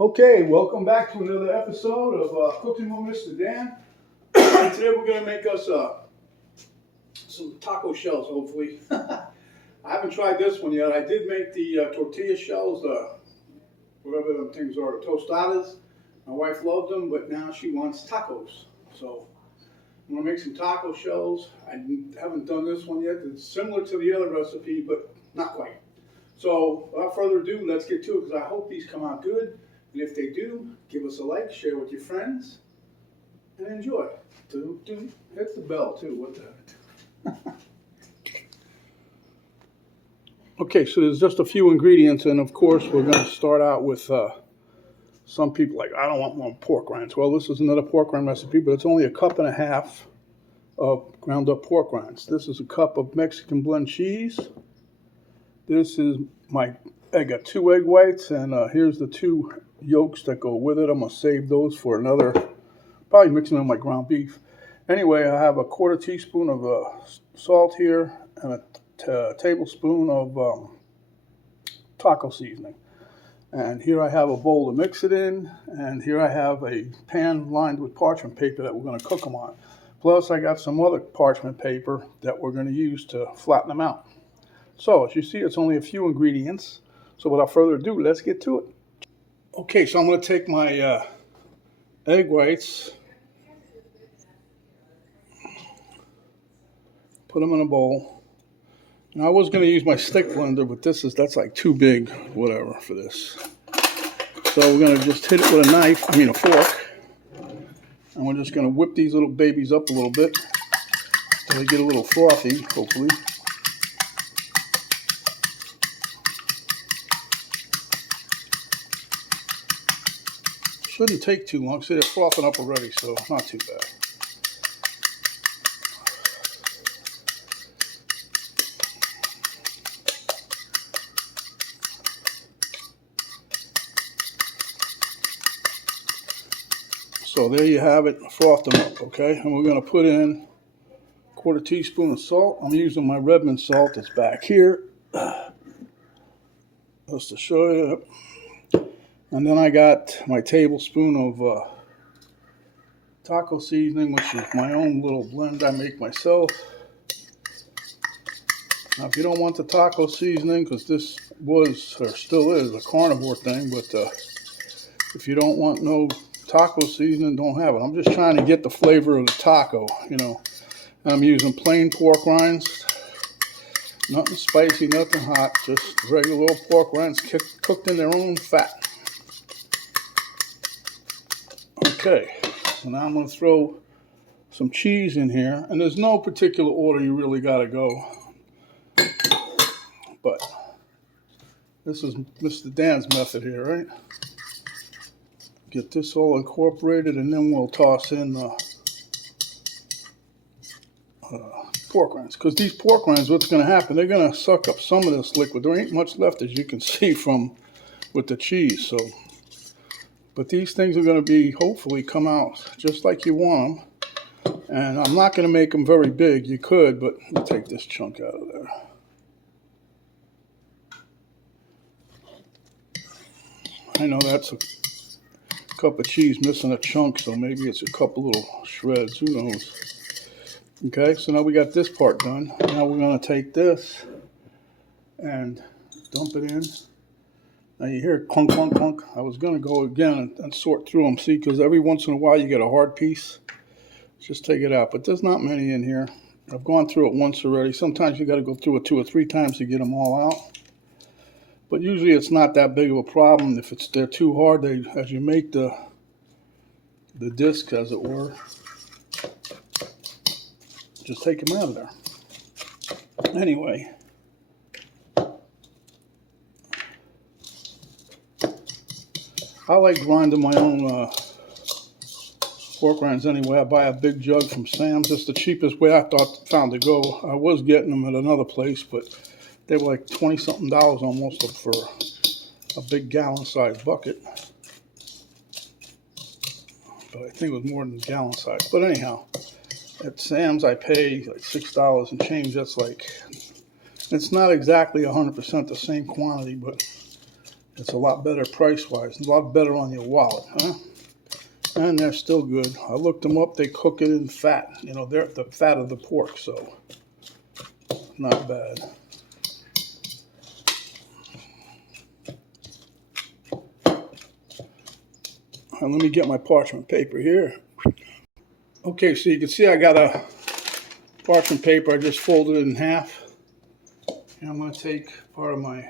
Okay, welcome back to another episode of Cooking with Mr. Dan. And today we're going to make us some taco shells, hopefully. I haven't tried this one yet. I did make the tortilla shells, whatever them things are, tostadas. My wife loved them, but now she wants tacos. So I'm going to make some taco shells. I haven't done this one yet. It's similar to the other recipe, but not quite. So without further ado, let's get to it because I hope these come out good. And if they do, give us a like, share with your friends, and enjoy. Hit the bell too, what the heck. Okay, so there's just a few ingredients, and of course we're going to start out with some people like, I don't want more pork rinds. Well, this is another pork rind recipe, but it's only a cup and a half of ground up pork rinds. This is a cup of Mexican blend cheese. This is I got 2 egg whites, and here's the 2 yolks that go with it. I'm going to save those for another, probably mixing them with my ground beef. Anyway, I have a 1/4 teaspoon of salt here and a tablespoon of taco seasoning. And here I have a bowl to mix it in, and here I have a pan lined with parchment paper that we're going to cook them on. Plus, I got some other parchment paper that we're going to use to flatten them out. So, as you see, it's only a few ingredients. So, without further ado, let's get to it. Okay, so I'm going to take my egg whites, put them in a bowl. And I was going to use my stick blender, but that's like too big, whatever, for this. So we're going to just hit it with a fork. And we're just going to whip these little babies up a little bit so they get a little frothy, hopefully. Shouldn't take too long. See, they're frothing up already, so not too bad. So there you have it, froth them up, okay? And we're going to put in a 1/4 teaspoon of salt. I'm using my Redmond salt that's back here, just to show you. And then I got my tablespoon of taco seasoning, which is my own little blend I make myself. Now, if you don't want the taco seasoning, because this was, or still is, a carnivore thing, but if you don't want no taco seasoning, don't have it. I'm just trying to get the flavor of the taco, you know. And I'm using plain pork rinds. Nothing spicy, nothing hot, just regular old pork rinds cooked in their own fat. Okay, so now I'm going to throw some cheese in here, and there's no particular order you really got to go, but this is Mr. Dan's method here, right? Get this all incorporated, and then we'll toss in the pork rinds, because these pork rinds, what's going to happen, they're going to suck up some of this liquid. There ain't much left, as you can see from with the cheese, so... But these things are going to be, hopefully, come out just like you want them. And I'm not going to make them very big. You could, but let me take this chunk out of there. I know that's a cup of cheese missing a chunk, so maybe it's a couple little shreds. Who knows? Okay, so now we got this part done. Now we're going to take this and dump it in. Now you hear clunk, clunk, clunk. I was going to go again and sort through them, see, because every once in a while you get a hard piece. Just take it out. But there's not many in here. I've gone through it once already. Sometimes you got to go through it 2 or 3 times to get them all out. But usually it's not that big of a problem. If they're too hard, as you make the disc, as it were, just take them out of there. Anyway. I like grinding my own pork rinds anyway. I buy a big jug from Sam's. It's the cheapest way I found to go. I was getting them at another place, but they were like $20-something almost for a big gallon-sized bucket. But I think it was more than gallon size. But anyhow, at Sam's I pay like $6 and change. That's like, it's not exactly 100% the same quantity, but It's a lot better price-wise, a lot better on your wallet, huh? And they're still good. I looked them up. They cook it in fat. You know, they're the fat of the pork, so not bad. Let me get my parchment paper here. Okay, so you can see I got a parchment paper. I just folded it in half. And I'm going to take part of my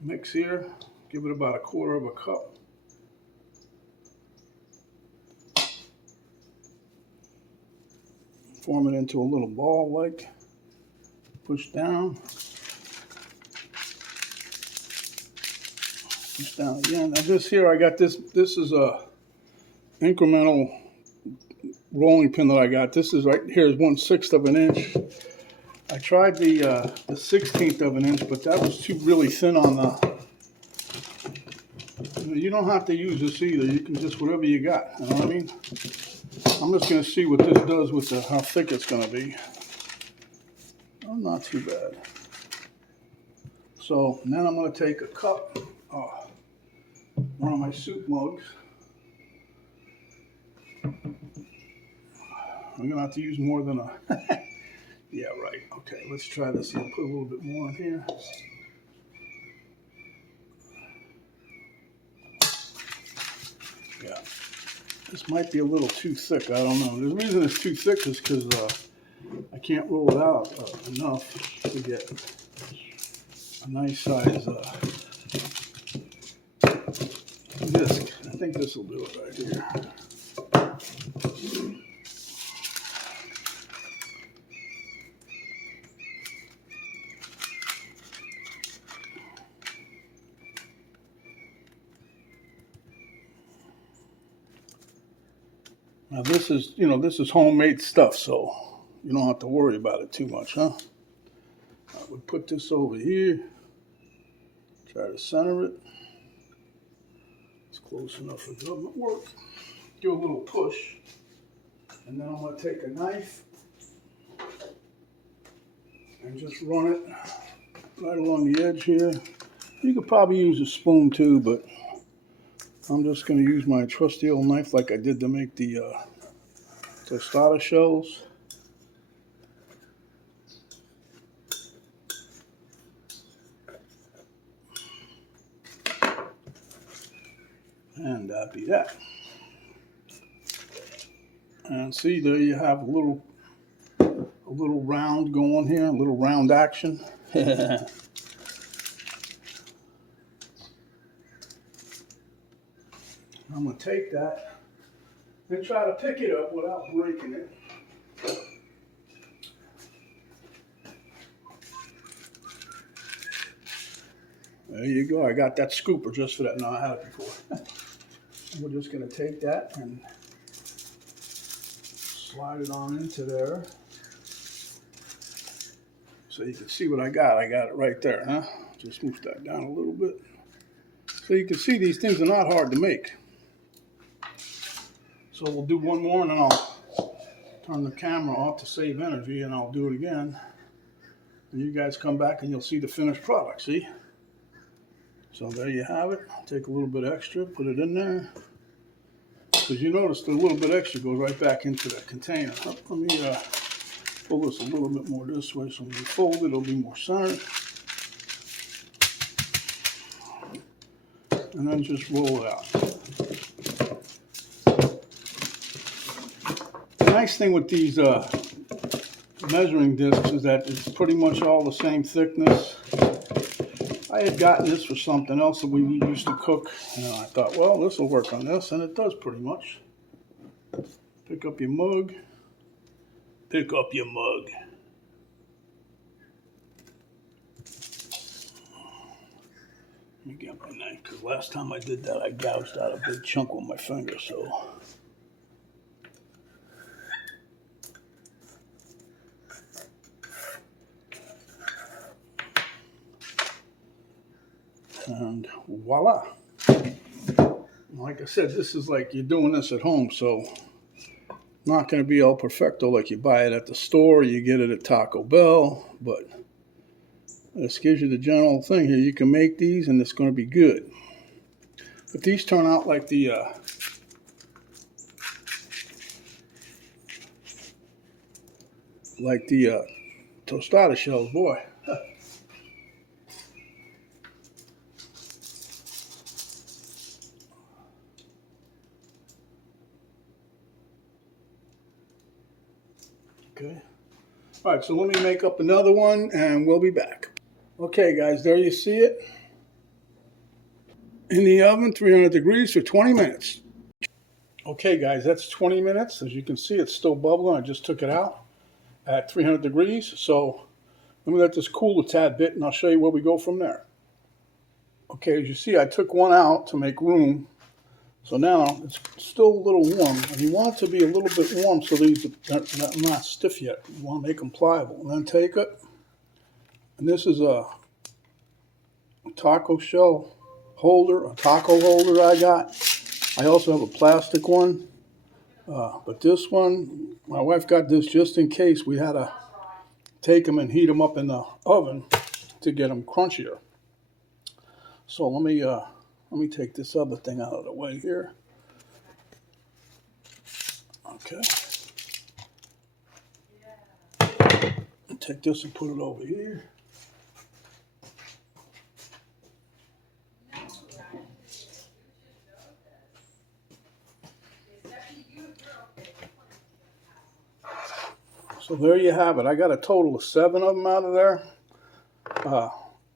mix here, give it about 1/4 of a cup. Form it into a little ball like, push down. Push down again. Now this here, I got this is a incremental rolling pin that I got. This is right here is 1/6 of an inch. I tried the 1/16 of an inch, but that was too really thin on the. You don't have to use this either. You can just whatever you got. You know what I mean? I'm just going to see what this does with how thick it's going to be. Oh, not too bad. So then I'm going to take a cup, one of my soup mugs. I'm going to have to use more than a. Yeah, right. Okay, let's try this here. Put a little bit more in here. Yeah, this might be a little too thick. I don't know. The reason it's too thick is because I can't roll it out enough to get a nice size disc. I think this will do it right here. Now this is, this is homemade stuff, so you don't have to worry about it too much, huh? I would put this over here, try to center it. It's close enough for government work. Do a little push, and then I'm going to take a knife and just run it right along the edge here. You could probably use a spoon too, but I'm just going to use my trusty old knife like I did to make the tostada shells. And that'd be that. And see, there you have a little round going here, a little round action. I'm going to take that and try to pick it up without breaking it. There you go. I got that scooper just for that. No, I had it before. We're just going to take that and slide it on into there. So you can see what I got. I got it right there, huh? Just move that down a little bit. So you can see these things are not hard to make. So we'll do one more and then I'll turn the camera off to save energy and I'll do it again. And you guys come back and you'll see the finished product, see? So there you have it. Take a little bit extra, put it in there. Because you notice the little bit extra goes right back into the container. Let me pull this a little bit more this way so when you fold it, it'll be more centered. And then just roll it out. The nice thing with these measuring discs is that it's pretty much all the same thickness. I had gotten this for something else that we used to cook, and I thought, well, this will work on this, and it does pretty much. Pick up your mug. Pick up your mug. Let me get my knife, because last time I did that, I gouged out a big chunk with my finger, so. And voila. Like I said, this is like you're doing this at home, so not going to be el perfecto like you buy it at the store, you get it at Taco Bell, but This gives you the general thing here. You can make these and it's going to be good. But these turn out like the tostada shells, boy. Okay. All right, so let me make up another one and we'll be back. Okay, guys, there you see it. In the oven, 300 degrees for 20 minutes. Okay, guys, that's 20 minutes. As you can see, it's still bubbling. I just took it out at 300 degrees. So let me let this cool a tad bit, and I'll show you where we go from there. Okay, as you see, I took one out to make room. So now it's still a little warm. And you want it to be a little bit warm so these are not stiff yet. You want to make them pliable. And then take it. And this is a taco shell holder, a taco holder I got. I also have a plastic one. But this one, my wife got this just in case we had to take them and heat them up in the oven to get them crunchier. So let me take this other thing out of the way here. Okay. Take this and put it over here. So there you have it. I got a total of 7 of them out of there.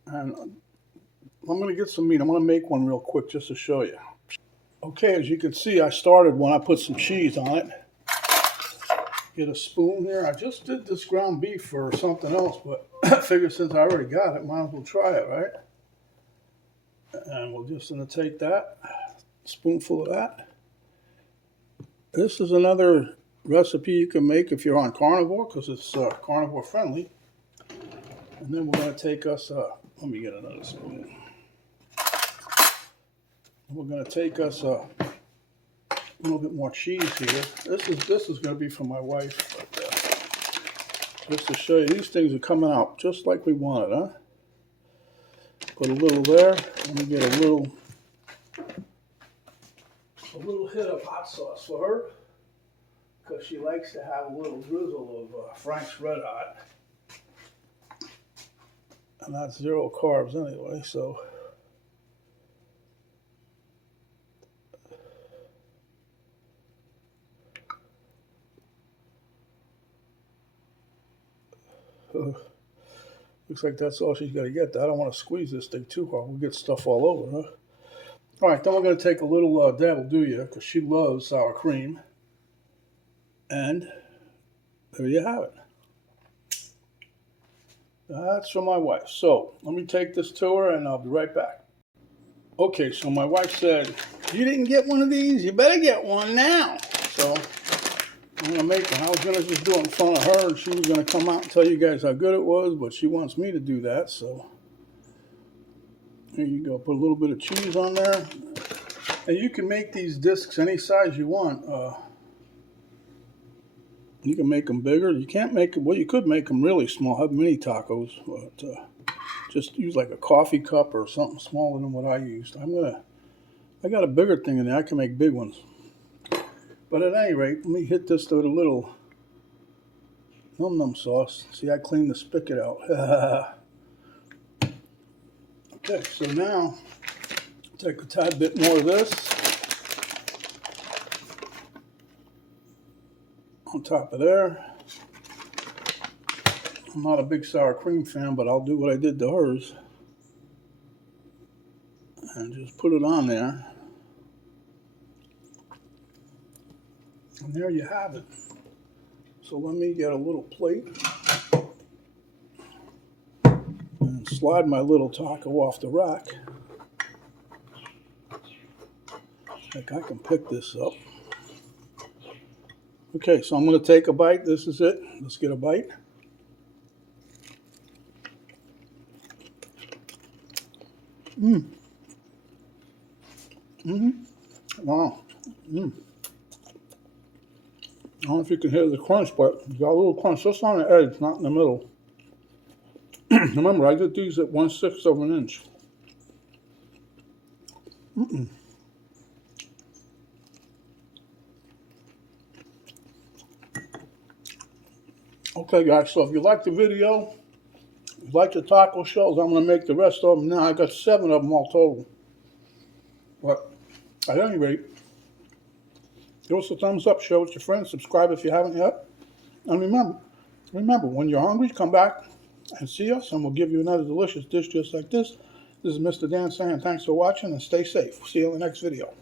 And I'm going to get some meat. I'm going to make one real quick just to show you. Okay, as you can see, I started when I put some cheese on it. Get a spoon here. I just did this ground beef for something else, but I figured since I already got it, might as well try it, right? And we're just going to take that, spoonful of that. This is another recipe you can make if you're on carnivore, because it's carnivore friendly. And then we're going to take us, let me get another spoon. We're going to take us a little bit more cheese here. This is going to be for my wife. But, just to show you, these things are coming out just like we wanted, huh? Put a little there. Let me get a little hit of hot sauce for her, because she likes to have a little drizzle of Frank's Red Hot. And that's 0 carbs anyway, so. Looks like that's all she's got to get. I don't want to squeeze this thing too hard. We'll get stuff all over, huh? All right, then we're going to take a little That'll Do Ya, because she loves sour cream. And there you have it. That's for my wife. So let me take this to her and I'll be right back. Okay, so my wife said, you didn't get one of these? You better get one now. So I'm going to make one. I was going to just do it in front of her and she was going to come out and tell you guys how good it was, but she wants me to do that. So here you go. Put a little bit of cheese on there. And you can make these discs any size you want. You can make them bigger. You can't make them, well, you could make them really small, have mini tacos, but just use like a coffee cup or something smaller than what I used. I got a bigger thing in there. I can make big ones. But at any rate, let me hit this with a little num-num sauce. See, I cleaned the spigot out. Okay, so now take a tad bit more of this on top of there. I'm not a big sour cream fan, but I'll do what I did to hers. And just put it on there. And there you have it. So let me get a little plate and slide my little taco off the rack. I think I can pick this up. Okay, so I'm going to take a bite. This is it. Let's get a bite. Wow. I don't know if you can hear the crunch, but you got a little crunch just on the edge, not in the middle. Remember, I did these at 1/6 of an inch. Okay, guys, so if you like the video, if you like the taco shells, I'm going to make the rest of them now. I got 7 of them all total. But at any rate, give us a thumbs up, share with your friends, subscribe if you haven't yet. And remember, when you're hungry, come back and see us, and we'll give you another delicious dish just like this. This is Mr. Dan saying thanks for watching, and stay safe. See you in the next video.